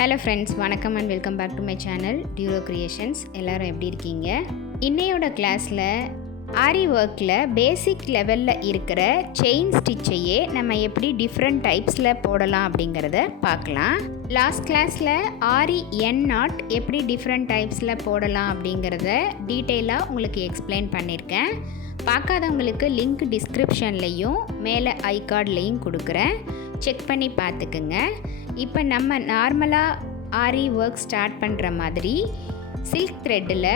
Hello friends, வணக்கம் and welcome back to my channel டியூரோ creations. எல்லோரும் எப்படி இருக்கீங்க? இன்னையோட கிளாஸில் ஆரி ஒர்க்கில் பேசிக் லெவலில் இருக்கிற செயின் ஸ்டிச்சையே நம்ம எப்படி டிஃப்ரெண்ட் டைப்ஸில் போடலாம் அப்படிங்கிறத பார்க்கலாம். லாஸ்ட் கிளாஸில் ஆரி என் நாட் எப்படி டிஃப்ரெண்ட் டைப்ஸில் போடலாம் அப்படிங்கிறத டீட்டெயிலாக உங்களுக்கு எக்ஸ்பிளைன் பண்ணியிருக்கேன். பார்க்காதவங்களுக்கு லிங்க் டிஸ்கிரிப்ஷன்லேயும் மேலே ஐகார்ட்லேயும் கொடுக்குறேன், செக் பண்ணி பார்த்துக்குங்க. இப்போ நம்ம நார்மலாக ஆரி ஒர்க் ஸ்டார்ட் பண்ணுற மாதிரி சில்க் த்ரெட்டில்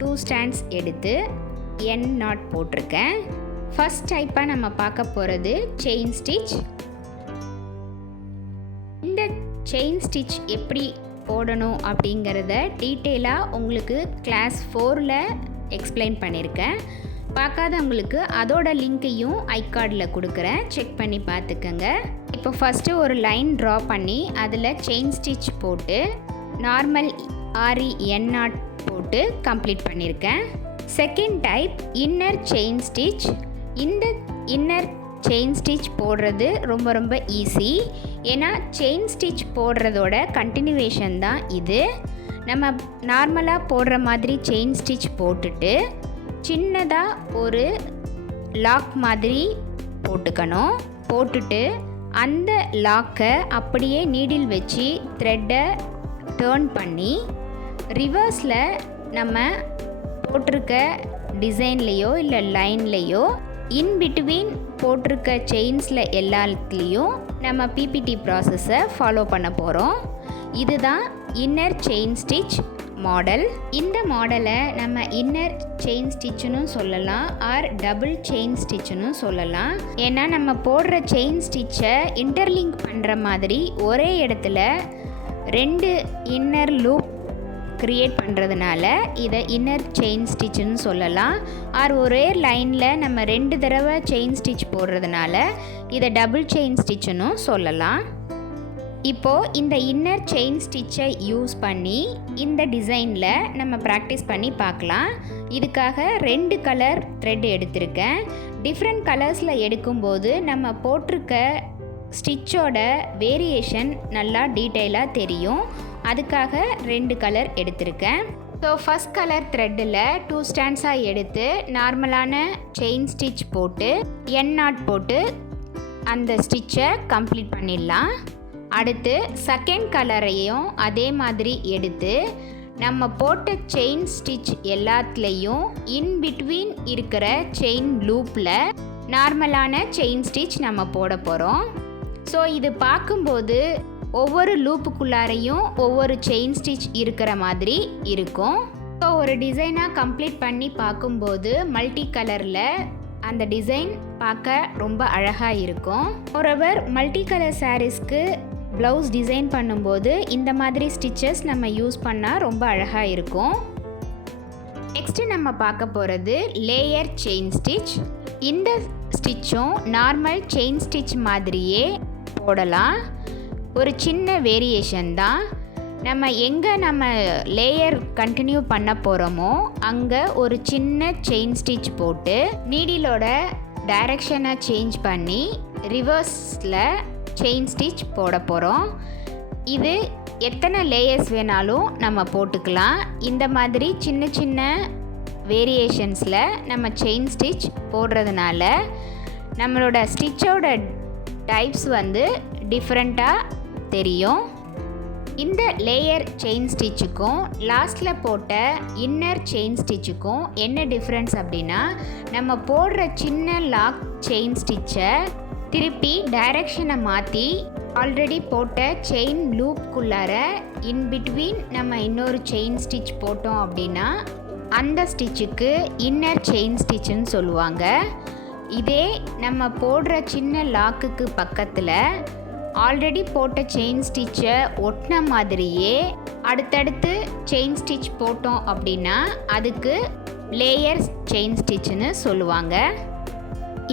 2 ஸ்டாண்ட்ஸ் எடுத்து என் நாட் போட்டிருக்கேன். ஃபர்ஸ்ட் டைப்பாக நம்ம பார்க்க போகிறது செயின் ஸ்டிச். இந்த செயின் ஸ்டிச் எப்படி போடணும் அப்படிங்கிறத டீட்டெயிலாக உங்களுக்கு கிளாஸ் 4ல் எக்ஸ்பிளைன் பண்ணியிருக்கேன். பார்க்காதவங்களுக்கு அதோட லிங்க்கையும் ஐகார்டில் கொடுக்குறேன், செக் பண்ணி பார்த்துக்கங்க. இப்போ ஃபஸ்ட்டு ஒரு லைன் ட்ரா பண்ணி அதில் செயின் ஸ்டிச் போட்டு நார்மல் ஆரி என் நாட் போட்டு கம்ப்ளீட் பண்ணியிருக்கேன். Second type inner chain stitch. இந்த இன்னர் செயின் ஸ்டிச் போடுறது ரொம்ப ஈஸி. ஏன்னா செயின் ஸ்டிச் போடுறதோட கண்டினியூவேஷன் தான் இது. நம்ம நார்மலாக போடுற மாதிரி செயின் ஸ்டிச் போட்டுட்டு சின்னதாக ஒரு லாக் மாதிரி போட்டுக்கணும். போட்டுட்டு அந்த லாக்கை அப்படியே நீடில் வச்சு த்ரெட்டை டேர்ன் பண்ணி ரிவர்ஸில் நம்ம போட்டிருக்க டிசைன்லேயோ இல்லை லைன்லேயோ இன் பிட்வீன் போட்டிருக்க செயின்ஸில் எல்லாத்துலேயும் நம்ம பிபிடி ப்ராசஸை ஃபாலோ பண்ண போகிறோம். இதுதான் இன்னர் செயின் ஸ்டிச் மாடல். இந்த மாடலை நம்ம இன்னர் செயின் ஸ்டிச்சுன்னு சொல்லலாம், ஆர் டபுள் செயின் ஸ்டிச்சுன்னு சொல்லலாம். ஏன்னா நம்ம போடுற செயின் ஸ்டிச்சை இன்டர்லிங்க் பண்ணுற மாதிரி ஒரே இடத்துல 2 இன்னர் லூப் க்ரியேட் பண்ணுறதுனால இதை இன்னர் செயின் ஸ்டிச்சுன்னு சொல்லலாம். ஆர் ஒரே லைனில் நம்ம 2 தடவை செயின் ஸ்டிச் போடுறதுனால இதை டபுள் செயின் ஸ்டிச்சுன்னு சொல்லலாம். இப்போது இந்த இன்னர் செயின் ஸ்டிச்சை யூஸ் பண்ணி இந்த டிசைனில் நம்ம ப்ராக்டிஸ் பண்ணி பார்க்கலாம். இதுக்காக 2 கலர் த்ரெட் எடுத்திருக்கேன். டிஃப்ரெண்ட் கலர்ஸில் எடுக்கும்போது நம்ம போட்டிருக்க ஸ்டிச்சோட வேரியேஷன் நல்லா டீட்டெயிலாக தெரியும். அதுக்காக 2 கலர் எடுத்திருக்கேன். ஸோ ஃபஸ்ட் கலர் த்ரெட்டில் 2 ஸ்டாண்ட்ஸாக எடுத்து நார்மலான செயின் ஸ்டிச் போட்டு என் நாட் போட்டு அந்த ஸ்டிச்சை கம்ப்ளீட் பண்ணிடலாம். அடுத்து செகண்ட் கலரையும் அதே மாதிரி எடுத்து நம்ம போட்ட செயின் ஸ்டிச் எல்லாத்துலேயும் இன் பிட்வீன் இருக்கிற செயின் லூப்பில் நார்மலான செயின் ஸ்டிச் நம்ம போட போகிறோம். ஸோ இது பார்க்கும்போது ஒவ்வொரு லூப்புக்குள்ளாரையும் ஒவ்வொரு செயின் ஸ்டிச் இருக்கிற மாதிரி இருக்கும். ஸோ ஒரு டிசைனாக கம்ப்ளீட் பண்ணி பார்க்கும்போது மல்டி கலரில் அந்த டிசைன் பார்க்க ரொம்ப அழகாக இருக்கும். ஒருவர் மல்டி கலர் சாரீஸ்க்கு ப்ளவுஸ் டிசைன் பண்ணும்போது இந்த மாதிரி ஸ்டிச்சஸ் நம்ம யூஸ் பண்ணால் ரொம்ப அழகாக இருக்கும். நெக்ஸ்ட்டு நம்ம பார்க்க போகிறது லேயர் செயின் ஸ்டிச். இந்த ஸ்டிச்சும் நார்மல் செயின் ஸ்டிச் மாதிரியே போடலாம். ஒரு சின்ன வேரியேஷன் தான். நம்ம லேயர் கண்டினியூ பண்ண போகிறோமோ அங்கே ஒரு சின்ன செயின் ஸ்டிச் போட்டு நீடிலோட டைரக்ஷனை சேஞ்ச் பண்ணி ரிவர்ஸில் செயின் ஸ்டிச் போட போகிறோம். இது எத்தனை லேயர்ஸ் வேணாலும் நம்ம போட்டுக்கலாம். இந்த மாதிரி சின்ன வேரியேஷன்ஸில் நம்ம செயின் ஸ்டிச் போடுறதுனால நம்மளோட ஸ்டிச்சோட டைப்ஸ் டிஃப்ரெண்ட்டாக தெரியும். இந்த லேயர் செயின் ஸ்டிச்சுக்கும் லாஸ்ட்டில் போட்ட இன்னர் செயின் ஸ்டிச்சுக்கும் என்ன டிஃப்ரென்ஸ் அப்படின்னா, நம்ம போடுற சின்ன லாக் செயின் ஸ்டிச்சை திருப்பி டைரக்ஷனை மாற்றி ஆல்ரெடி போட்ட செயின் லூப்குள்ளார இன் பிட்வீன் நம்ம இன்னொரு செயின் ஸ்டிச் போட்டோம் அப்படின்னா அந்த ஸ்டிச்சுக்கு இன்னர் செயின் ஸ்டிச்சுன்னு சொல்லுவாங்க. இதே நம்ம போடுற சின்ன லாக்குக்கு பக்கத்தில் ஆல்ரெடி போட்ட செயின் ஸ்டிச்சை ஒட்டின மாதிரியே அடுத்தடுத்து செயின் ஸ்டிச் போட்டோம் அப்படின்னா அதுக்கு லேயர் செயின் ஸ்டிச்சுன்னு சொல்லுவாங்க.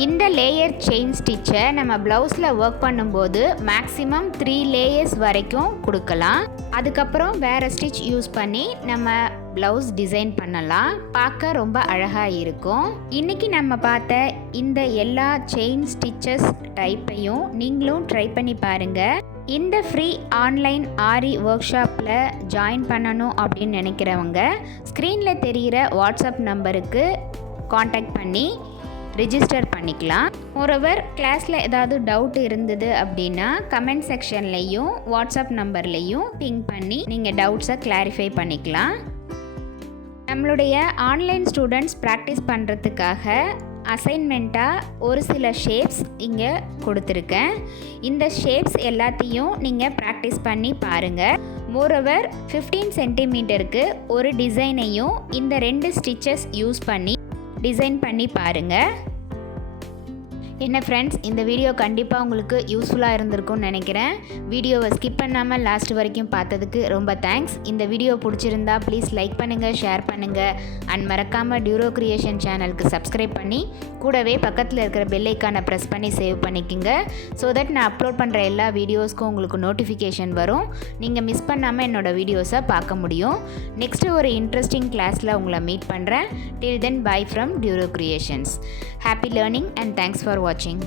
இந்த லேயர் செயின் ஸ்டிச்சை நம்ம ப்ளவுஸில் ஒர்க் பண்ணும்போது மேக்ஸிமம் 3 லேயர்ஸ் வரைக்கும் கொடுக்கலாம். அதுக்கப்புறம் வேறு ஸ்டிச் யூஸ் பண்ணி நம்ம ப்ளவுஸ் டிசைன் பண்ணலாம். பார்க்க ரொம்ப அழகாக இருக்கும். இன்றைக்கி நம்ம பார்த்த இந்த எல்லா செயின் ஸ்டிச்சஸ் டைப்பையும் நீங்களும் ட்ரை பண்ணி பாருங்கள். இந்த ஃப்ரீ ஆன்லைன் ஆரி ஒர்க் ஷாப்பில் ஜாயின் பண்ணணும் அப்படின்னு நினைக்கிறவங்க ஸ்க்ரீனில் தெரிகிற வாட்ஸ்அப் நம்பருக்கு காண்டாக்ட் பண்ணி ரிஜிஸ்டர் பண்ணிக்கலாம். மோரோவர் கிளாஸில் ஏதாவது டவுட் இருந்தது அப்படின்னா கமெண்ட் செக்ஷன்லேயும் வாட்ஸ்அப் நம்பர்லேயும் பிங் பண்ணி நீங்கள் டவுட்ஸை கிளாரிஃபை பண்ணிக்கலாம். நம்மளுடைய ஆன்லைன் ஸ்டூடெண்ட்ஸ் ப்ராக்டிஸ் பண்ணுறதுக்காக அசைன்மெண்ட்டாக ஒரு சில ஷேப்ஸ் இங்கே கொடுத்துருக்கேன். இந்த ஷேப்ஸ் எல்லாத்தையும் நீங்கள் ப்ராக்டிஸ் பண்ணி பாருங்கள். மோரோவர் 15 சென்டிமீட்டருக்கு ஒரு டிசைனையும் இந்த 2 ஸ்டிச்சஸ் யூஸ் பண்ணி டிசைன் பண்ணி பாருங்கள். என்ன ஃப்ரெண்ட்ஸ், இந்த வீடியோ கண்டிப்பாக உங்களுக்கு யூஸ்ஃபுல்லாக இருந்திருக்கும்னு நினைக்கிறேன். வீடியோவை ஸ்கிப் பண்ணாமல் லாஸ்ட் வரைக்கும் பார்த்ததுக்கு ரொம்ப தேங்க்ஸ். இந்த வீடியோ பிடிச்சிருந்தா ப்ளீஸ் லைக் பண்ணுங்கள், ஷேர் பண்ணுங்கள் அண்ட் மறக்காமல் டியூரோ கிரியேஷன் சேனலுக்கு சப்ஸ்கிரைப் பண்ணி கூடவே பக்கத்தில் இருக்கிற பெல் ஐக்கானை ப்ரெஸ் பண்ணி சேவ் பண்ணிக்கோங்க. ஸோ தட் நான் அப்லோட் பண்ணுற எல்லா வீடியோஸ்க்கும் உங்களுக்கு நோட்டிஃபிகேஷன் வரும். நீங்கள் மிஸ் பண்ணாமல் என்னோடய வீடியோஸை பார்க்க முடியும். நெக்ஸ்ட்டு ஒரு இன்ட்ரெஸ்டிங் கிளாஸில் உங்களை மீட் பண்ணுறேன். டில் தென் பை ஃப்ரம் டியூரோ creations. Happy learning and thanks for watching.